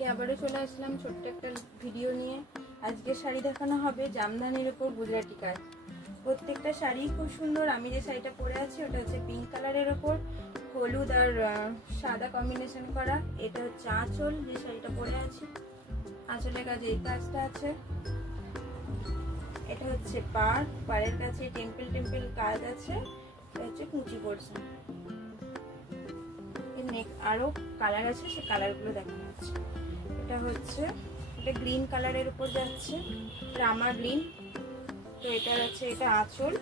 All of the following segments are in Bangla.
আজকে আবারও চলে আসলাম ছোট্ট একটা ভিডিও নিয়ে। আজকে শাড়ি দেখানো হবে জামদানির উপর গুজরাটি কাজ। প্রত্যেকটা শাড়ি খুব সুন্দর। আমি যে শাড়িটা পরে আছি ওটা হচ্ছে পিঙ্ক কালারের ওপর হলুদ আর সাদা কম্বিনেশন করা। এটা হচ্ছে আঁচল, যে শাড়িটা পরে আছি আঁচলের কাছে এই কাজটা আছে। এটা হচ্ছে পাড়ের কাছে টেম্পল টেম্পল কাজ আছে। এটা হচ্ছে কুচি পোর্শন। আরো কালার আছে, সে কালারগুলো দেখানো হচ্ছে। এটা হচ্ছে এটা গ্রিন কালারের উপর যাচ্ছে, রামা গ্রিন। তো এটা আছে, এটা আঁচল।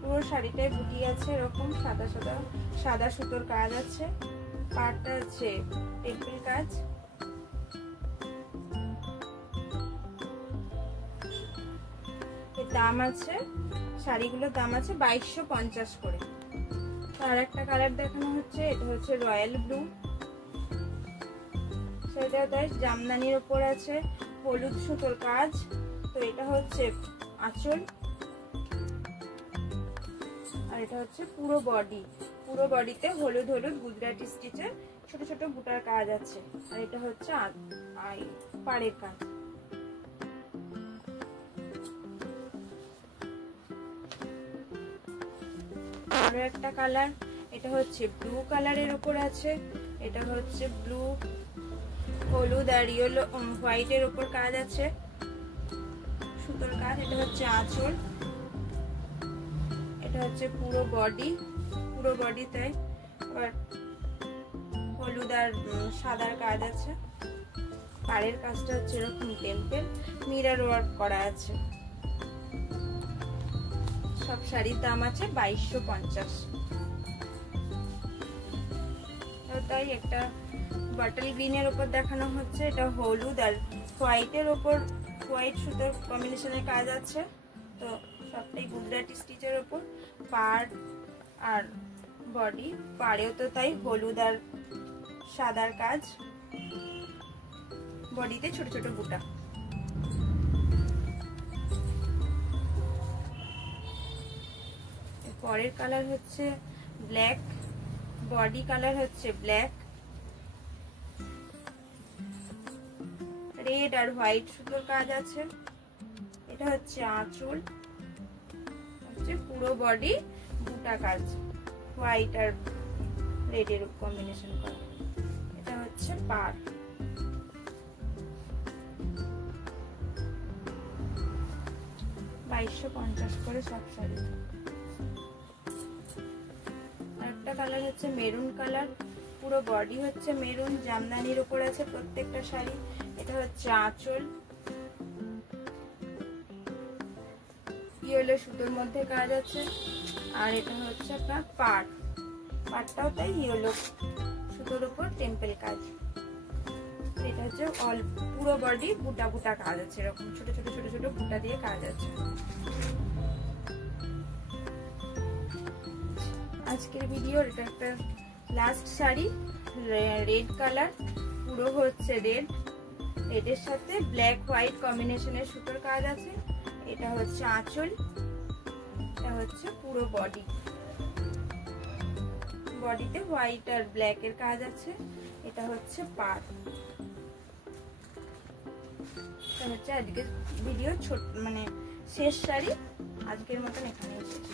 পুরো শাড়িটায় বুটি আছে এরকম সাদা সাদা সাদা সুতোর কাজ আছে। পাড়টা আছে টেম্পল কাজ। এর দাম আছে, শাড়িগুলোর দাম আছে 2250 করে। আর একটা কালার দেখানো হচ্ছে, এটা হচ্ছে রয়্যাল ব্লু। সেটা তাই জামদানির ওপর আছে হলুদ সুতোর কাজ। তো এটা হচ্ছে আঁচল আর এটা হচ্ছে পুরো বডি। পুরো বডিতে হলুদ হলুদ গুজরাটি স্টিচের ছোট ছোট বুটার কাজ আছে। আর এটা হচ্ছে পাড়ের কাজ। আরো একটা কালার, এটা হচ্ছে ব্লু কালারের উপর আছে। এটা হচ্ছে ব্লু হলুদ আর ইয়েলো হোয়াইটের উপর কাজ আছে সুতোর কাজ। এটা হচ্ছে আঁচল। এটা হচ্ছে পুরো বডি, পুরো বডিতে আবার হলুদ আর সাদার কাজ আছে। পাড়ের কাজটা হচ্ছে এরকম টেম্পল মিরর ওয়ার্ক করা আছে। সব শাড়ির দাম আছে 2250। তাই একটা বটল গ্রিনের উপর দেখানো হচ্ছে, এটা হলুদ আর হোয়াইটের উপর হোয়াইট সুতোর কম্বিনেশনের কাজ আছে। তো সবটাই গুজরাটি স্টিচের উপর। পাড় আর বডি, পাড়েও তো তাই হলুদ আর সাদার কাজ, বডিতে ছোট ছোট বুটা। পরের কালার হচ্ছে ব্ল্যাক, বডি কালার হচ্ছে ব্ল্যাক, রেড আর হোয়াইট সুতোর কাজ আছে। এটা হচ্ছে আঁচল, হচ্ছে পুরো বডি বুটা কাজ হোয়াইট আর রেড এর কম্বিনেশন করা। এটা হচ্ছে পাড়। $2250 করে সব শাড়ি। একটা কালার হচ্ছে মেরুন কালার, পুরো বডি হচ্ছে মেরুন, জামদানির উপর আছে প্রত্যেকটা শাড়ি। এটা হচ্ছে আঁচল, ইয়েলো সুতোর মধ্যে কাজ আছে। আর এটা হচ্ছে আপনার পাড়টাও তাই ইয়েলো সুতোর উপর টেম্পল কাজ। এটা হচ্ছে পুরো বডি বুটা বুটা কাজ আছে, এরকম ছোট ছোট ছোট ছোট বুটা দিয়ে কাজ আছে। আজকের ভিডিও এটা একটা লাস্ট শাড়ি, রেড কালার, পুরো হচ্ছে রেডের সাথে ব্ল্যাক হোয়াইট কম্বিনেশনের সুতোর কাজ আছে। এটা হচ্ছে আঁচল, এটা হচ্ছে পুরো বডি, বডিতে হোয়াইট আর ব্ল্যাক এর কাজ আছে। এটা হচ্ছে পাড়। এটা হচ্ছে আজকের ভিডিও ছোট শেষ শাড়ি। আজকের মতন এখানেই শেষ।